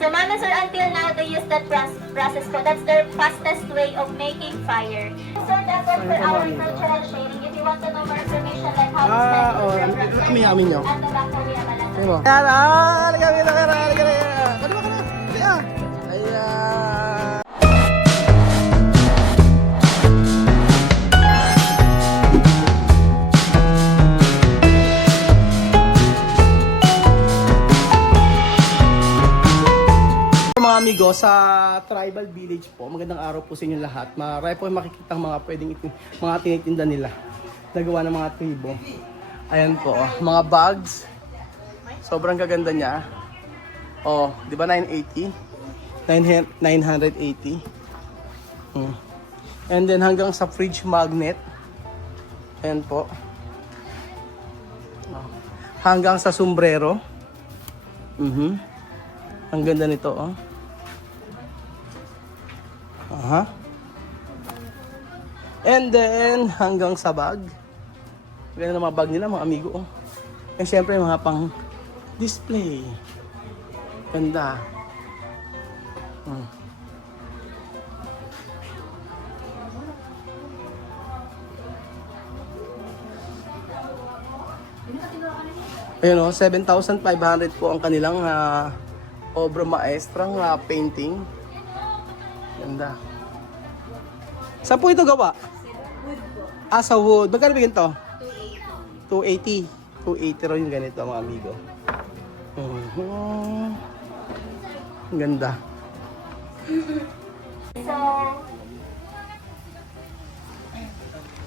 So mama sir, until now they use that process po. That's their fastest way of making fire. So that's all for our cultural sharing. If you want to know more information like how to spend your program, Amin nyo. at the back po we have a lot. Ayan mo. Ayan, halika. Ano ba ka na? Ayan. Ayan. Mga amigo, sa tribal village po, magandang araw po sa inyo lahat. Marami po makikita mga pwedeng mga tinitinda nila. Nagawa ng mga tribo. Ayan po, mga bags. Sobrang gaganda niya. Oh, di ba 980? 980. And then hanggang sa fridge magnet. Ayan po. Oh. Hanggang sa sombrero. Ang ganda nito, oh. Aha. And then hanggang sa bag. Ganda ng mga bag nila, mga amigo, oh. And syempre mga pang display. Ganda. Ayun, oh, 7,500 po ang kanilang obra maestrang painting. Ganda. Saan po ito gawa? Ah, sa wood. Magkano bigyan to? 280. 280 raw yung ganito, mga amigo. Ang ganda. So,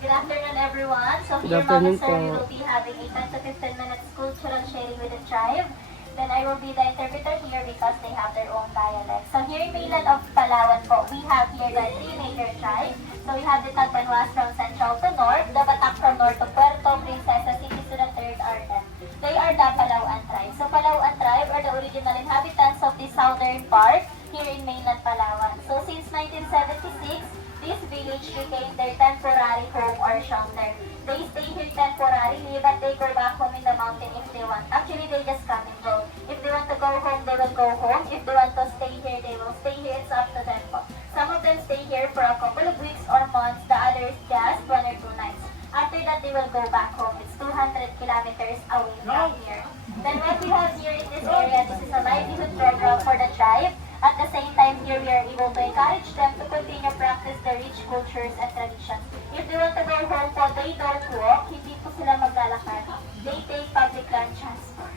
good afternoon everyone. So Good here afternoon Mama Sir, we po. will be having a 10 to 15 minutes cultural sharing with the tribe. Then I will be the interpreter here because they have their own dialect. So here in mainland of Palawan po, we have here the three major tribes. So we have the Tagbanwas from central to north, the Batak from north to Puerto Princesa City to the third Arden. They are the Palauan tribe. So Palauan tribe are the original inhabitants of the southern part here in mainland Palawan. So since 1976, this village became their temporary home or shelter. They stay here temporarily, but they go back home in the mountain if they want. Actually, they just come and go. If they want to go home, they will go home. If they want to stay here, they will stay here. It's up to them po. Some of them stay here for a couple of weeks or months. The others just 1 or 2 nights. After that, they will go back home. It's 200 kilometers away from here. Then what we have here in this area, this is a livelihood program for the tribe. At the same time, here we are able to encourage them to continue practice the rich cultures and traditions. If they want to go home po, they don't walk, hindi po sila maglalakad. They take public land transport.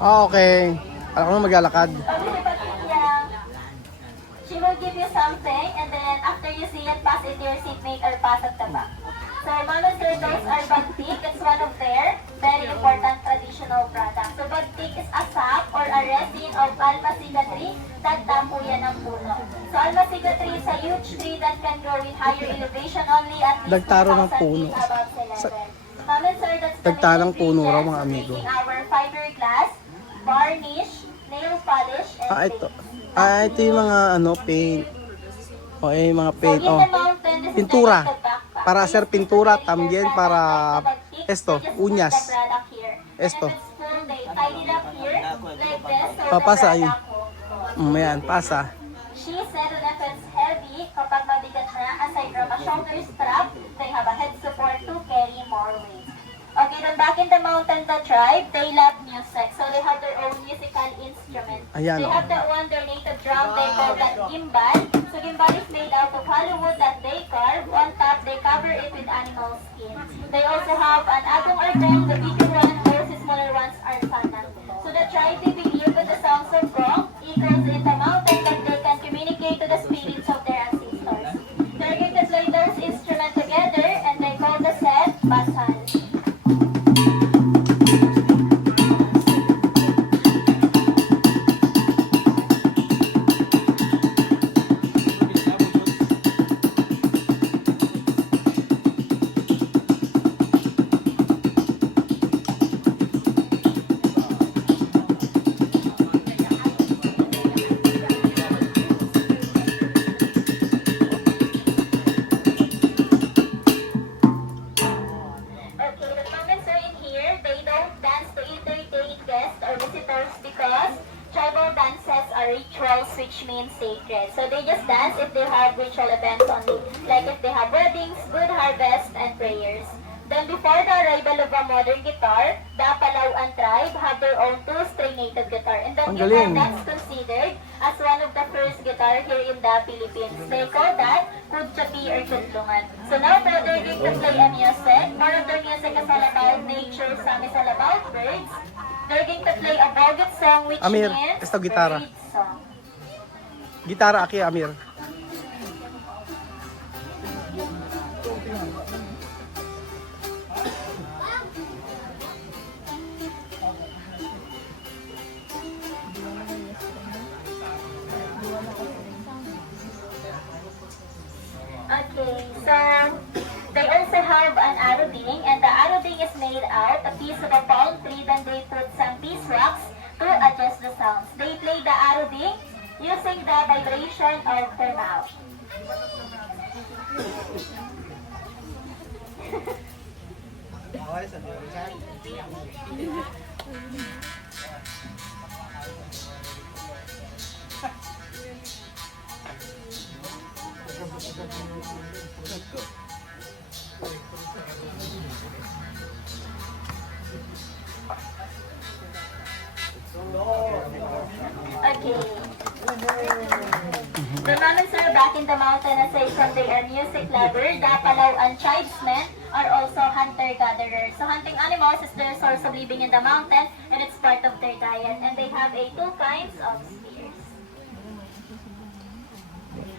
Ah, okay. Alam ko na maglalakad. She will give you something, and then after you see it, pass it to your seatmate or pass at the back. So, Mama Sir, those are bagtik. It's one of their very important traditional products. So, bagtik is a sap or a resin of almasiga tree. Tagta po yan ng puno. So, almasiga tree is a huge tree that can grow in higher elevation only at least Dagtaro ng 2,000 puno. feet above sea level. Mama Sir, that's the Dagtarang main puno raw, ingredients mga of amigo. making our fiberglass, varnish, nail polish, and Ah, ito. paint. Ah, ito yung mga paint. O, yung mga paint. So, in Oh. the mountain, this is Pintura. the backpack. Para hacer pintura, también para esto, Just uñas. put the product here. Esto. And if it's full, they tie it up here, like this, so Papasa, the ayun. product will Ayan, pasa. She said that if it's heavy, kapag mabigat na, aside from a shoulder strap, they have a head support to carry more weight. Okay, then back in the mountain, the tribe, they love music. So they have their own musical instrument. Ayan, They oh. have their own their native drum, they call that gimbal. So gimbal is made out of hollow wood that they carve. On top, they cover it with animal skin. They also have an agong or gong, the bigger one, those smaller ones are sanang. So the tribe, they believe with the songs of gong, echoes in the mountain that they can communicate to the spirits of their ancestors. They're going to play those instruments together and they call the set basal. rituals, which means sacred. So they just dance if they have ritual events only, like if they have weddings, good harvest, and prayers. Then before the arrival of a modern guitar, the Palauan tribe have their own two-string native guitar. And that Ang guitar galing. that's considered as one of the first guitar here in the Philippines. They call that kudchapi or kudlungan. So now they're going to play a music. More of their music is all about nature, some is all about birds. They're going to play a Bogot song, which Amir, means esta gitara. bird song. Gitara aki, Amir. Okay, so they also have an arrowing, and the arrowing is made out a piece of a palm tree. Then they put some beeswax to adjust the sounds. They play the arrowing using the vibration of their mouth. Okay. The Mamans are back in the mountain aside from they are music lovers. The Palauan tribesmen are also hunter-gatherers. So hunting animals is their source of living in the mountain, and it's part of their diet. And they have two kinds of spears.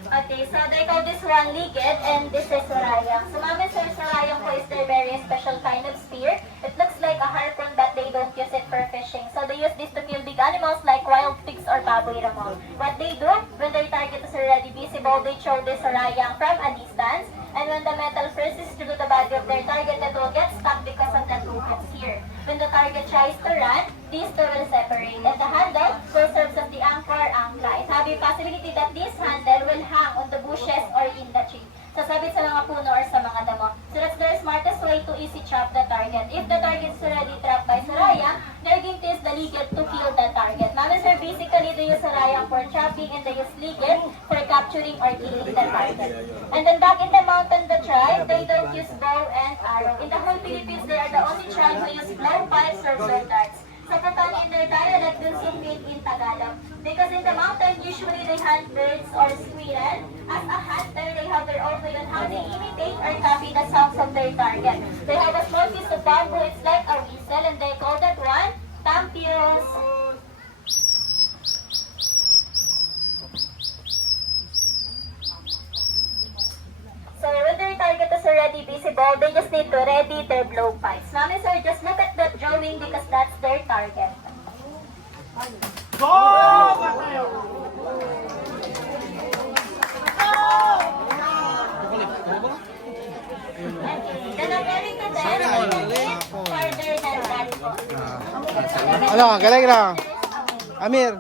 Okay, so they call this one ligid, and this is sarayang. So Mamans or sarayang po is their very special kind of spear. It looks like a harpoon, but they don't use it for fishing. So they use this to kill big animals like wild pigs or baboy ramon. What they do, when their target is already visible, they throw this sarayang from a distance. And when the metal presses through the body of their target, it will get stuck because of the two hooks here. When the target tries to run, these two will separate. And the handle will serve as the anchor, ankla. It have a possibility that this handle will hang on the bushes or in the tree. Sasabit sa mga puno or sa mga damo. So that's the smartest way to easy trap the target. If the target is already trapped by sarayang, they're going to use the ligid to kill the target. Mamans are basically they use sarayang for trapping, and they use ligid for capturing or killing the target. And then back in the mountain, the tribe, they don't use bow and arrow. In the whole Philippines, they are the only tribe who use blowpipes or blow darts. So kapag in their dialect, they'll speak in Tagalog. Because in the mountain, usually they hunt birds or squirrel. As a hunter, they have their own way on how they imitate or copy the sounds of their target. They have a small piece of bamboo, it's like a whistle, and they call that one tampios. So when their target is already visible, they just need to ready their blowpipes. Mami sir, just look at that drawing because that's their target. Okay, then according to them, you can eat further than that po. Ano, galing na. Amir.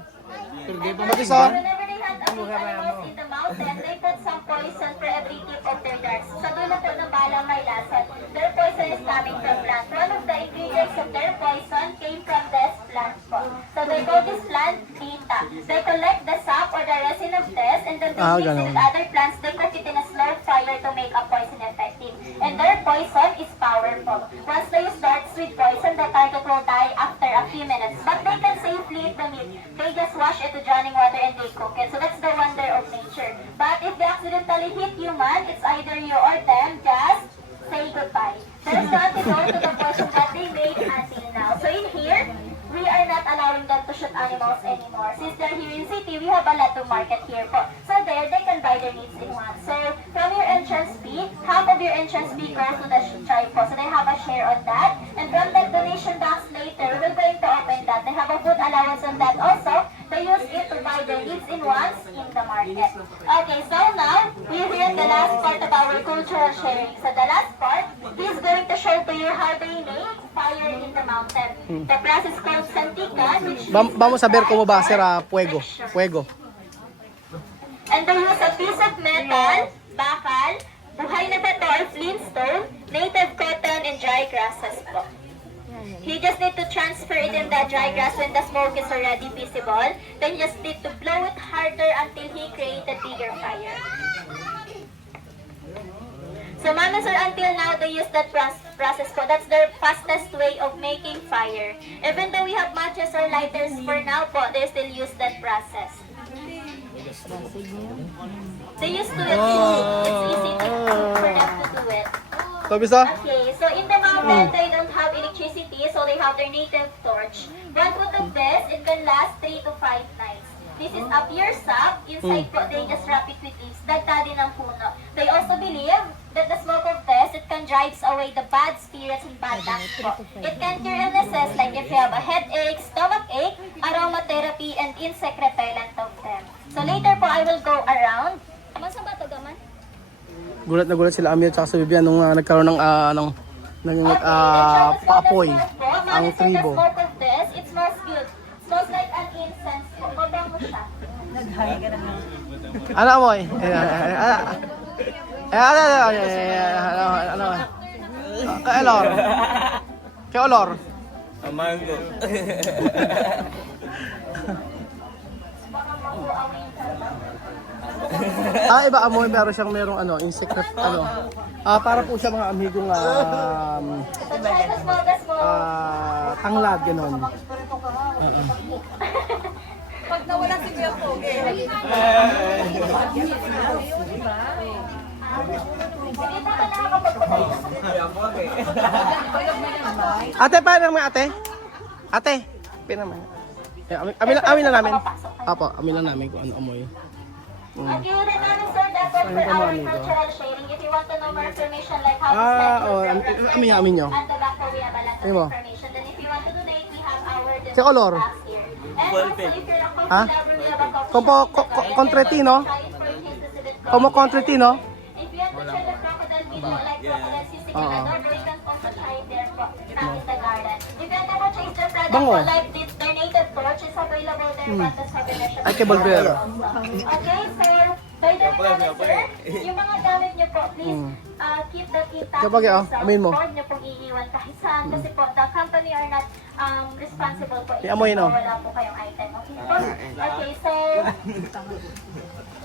Pati sa... Whenever they hunt a big animals in the mountain, they put some poison for every tip of their darts. Sa dulo po ng balang may lason. Their poison is coming from plant. One of the ingredients of their poison came from this plant po. So they call this plant tita. They collect the sap or the resin of this, and then they mix it with other plants. They cook it in a slow fire to make a poison effective. And their poison is powerful. Once they use darts with poison, the target will die after a few minutes. But they can safely eat the meat. They just wash it with running water and they cook it. So that's the wonder of nature. But if they accidentally hit human, it's either you or them, just say goodbye. There's no antidote to the poison that they made until now. So in here, we are not allowing them to shoot animals anymore. Since they're here in city, we have a lot to market here po. So there, they can buy their needs in one. So from your entrance fee, half of your entrance fee goes to the tribe po. So they have a share on that. And from that donation box later, we're going to open that. They have a food allowance on that also. They use it to buy their needs in ones in the market. Okay, so now, we're here at the last part of our cultural sharing. So the last part, he's going to show to you how they make fire in the mountain. The process called santikan, which Vamos a ver cómo va a ser a fuego. Fuego. And they use a piece of metal, bakal, buhay na bato or flintstone, native cotton, and dry grasses po. You just need to transfer it in the dry grass when the smoke is already visible. Then you just need to blow it harder until he created bigger fire. So ma'am and sir, until now they use that process po. That's their fastest way of making fire. Even though we have matches or lighters for now po, they still use that process. They used to it. It's easy for them to do it. Kabisa? Okay, so in the mountain, they don't have electricity, so they have their native torch. One foot of this, it can last 3 to 5 nights. This is a pure sap. Inside po, they just wrap it with leaves. Dagta din ng puno. They also believe that the smoke of this, it can drive away the bad spirits and bad luck po. It can cure illnesses like if you have a headache, stomach ache, aromatherapy, and insect repellent of them. So later po, I will go around. Masa ba ito gaman? Gulat na gulat sila Amir at saka si Vivian nung nagkaroon ng paapoy ang tribo. The smoke of this, it smells good. Smells like an incense po. Mabango siya. Ano amoy? Kay Olor. Kay Olor. Mango. Baka makuawin ka. Iba amoy, merong insect para po siya mga amigong So try to smell the smoke. tanglad, gano'n. Pag nawala si Kuya Pogi. Hindi pa ka nakakapagpapay. Ate, paano naman ate? Ate, paano naman? Amin lang namin. Apo, amin lang namin kung ano amoy. Okay, returning sir, that's all for our cultural sharing. If you want to know more information like how to spend amin nyo. at the back po, we have a lot of Ayun mo. information. Then if you want to donate, we have our Si Olor. box here. And also, if you're a coffee Ha? lover, we have a coffee Como shop in the garden. Contretino? Try it for a taste to see the Como Contretino? If you want to try the crocodile video, like crocodile sisig in the door, you can also try it there po, in the garden. If you want to taste the product Bango. po, like their native torch is available there at the 7-Eleven. Ay, kay Balbero. Okay, so, by the way namin, sir, yung mga gamit nyo po, please keep the intact Kapag, amin mo. Huwag nyo pong iiwan kahit saan kasi po, the company are not responsible po. Amoy, no? Wala po kayong item. Okay po? Okay, so,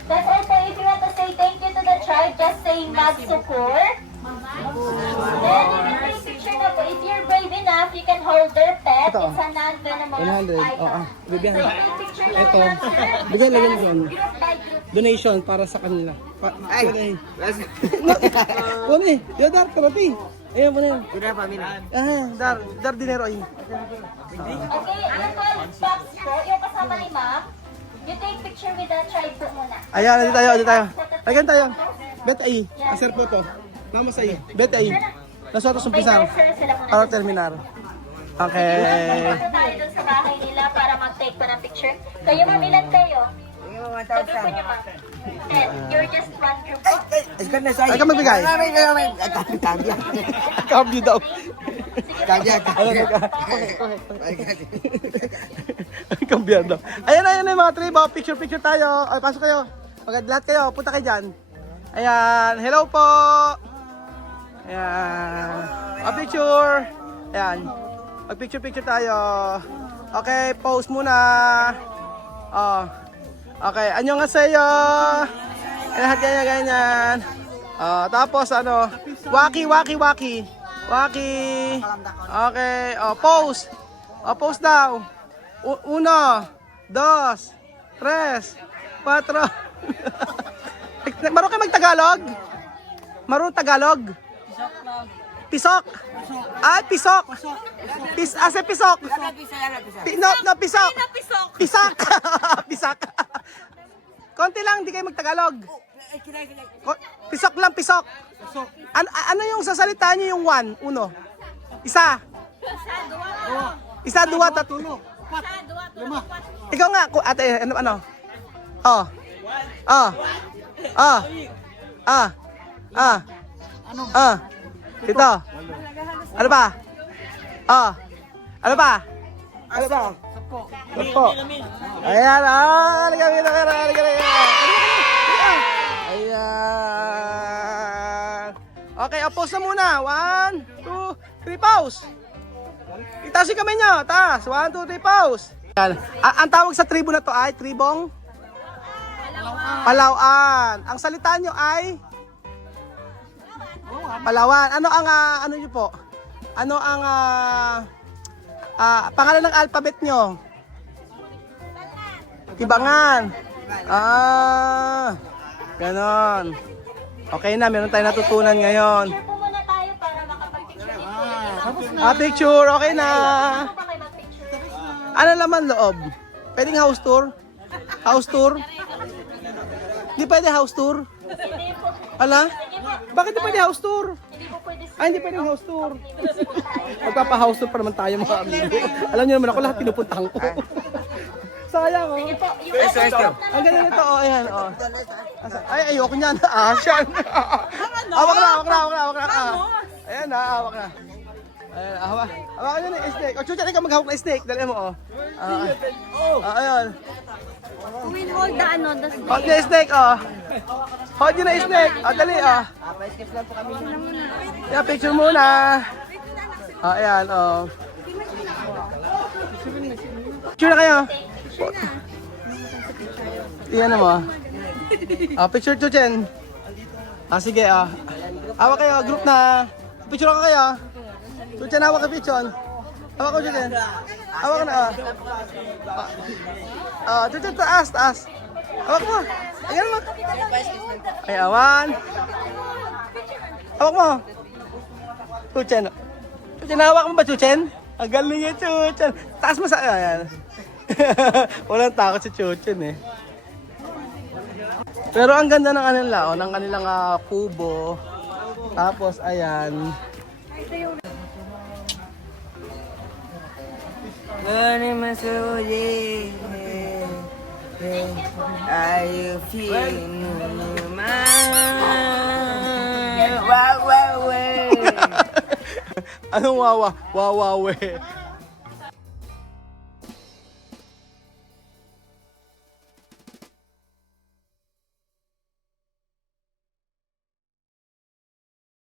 that's all po. If you want to say thank you to the tribe, just say Magsukur. Then you can take picture na po. If you're brave enough, you can hold their pet. Ito. It's a non-venomous 100. item. Bibigyan. So, you take picture na Ito. yan, sir. Bigyan, lagyan mo yan. Group by group. Donation para sa kanila. Ay! Pune! Dar, terapi! Ayan mo na yan. Dar dinero ay. Okay, yung call box po, yung kasama ni Ma'am, you take picture with the tribe po muna. Ayan, dito tayo. Lagyan tayo. Bet ay. Aser po to. Mama sa Bet ay. Nasotos By umpisa. sir, sila muna. Para terminar. Okay. Punta tayo dun sa bahay nila para mag-take po ng picture. Kayo ma'am, ilan kayo? Sa grupo niyo ma'am. And you're just one group. Ay ka magbigay. Cambio daw. Cambio daw. Ayan yung mga tribo. Picture tayo. Ay, pasok kayo. Pagkat lahat kayo, punta kayo dyan. Ayan. Hello po. Ayan. Picture. Ayan. Mag-picture tayo. Okay, pose muna. Oh. Okay, annyeonghaseyo. Lahat ganyan. Tapos waki. Okay, pose. Pose daw. 1, 2, 3, 4. Marunong kayo mag-Tagalog? Marunong Tagalog? Pisok. Ay, pisok. Pisok. Pisok. Pisak. Pisak. Konti lang, di kayo magtagalog. Pisok lang, pisok. Ano yung sasalita niyo yung 1, 1? Isa. Isa, 2, 3. Ikaw nga, ate, ano? Ito. Ano ba? Ano ba? Sampo. Ayan, halika. Ayan. Okay, pause na muna. 1, 2, 3, pause. Taas yung kamay nyo. Taas. 1, 2, 3, pause. Yan. Ang tawag sa tribo na to ay tribong? Palawan. Ang salita nyo ay? Palawan. Ano ang, ano nyo po? Ano ang, pangalan ng alphabet nyo? Tibangan. Ganon. Okay na, meron tayong natutunan ngayon. Picture po muna tayo para makapag-picture. Picture, okay na. Ano ba kayo mag-picture? Ano naman loob? Pwedeng house tour? House tour? Hindi pwede house tour? Hindi po. Hala? Bakit di pwede house tour? Hindi po pwede Ay, hindi pwede house tour. Magpapa-house tour pa naman tayo mga amigo. Alam niyo naman ako lahat pinupuntahan ko. Sayang oh. Ang ganda nito oh, ayan oh. Ay, ayoko niyan. Siya. Hawak na. Ayan na, hawak na. Ayan, hawak. Hawakan niyo na yung snake. O, chucha, ikaw maghawak na snake. Dali mo oh. Ayun. We hold the ano, the Hold niyo yung snake oh. Hold niyo na yung snake. Dali oh. Yeah, picture muna. Ayan oh. Picture na kayo. Iyan mo. Picture to Chen. Sige Hawak kayo, group na. Picture ka kayo. Chuchen, hawak ka picture. Hawak ko Chuchen. Hawak ko na Chuchen, taas. Hawak mo. Ayan mo. Ay, awan. Hawak mo. Chuchen. Chuchen, hawak mo ba Chuchen? Ang galing yan Chuchen. Taas mo sa... Ayan. Walang takot si Chuchen eh. Pero ang ganda ng kanila, ng kanilang kubo. Tapos ayan. Gani masuji, are you feeling wow wow wow? Anong wawa? Wawa we.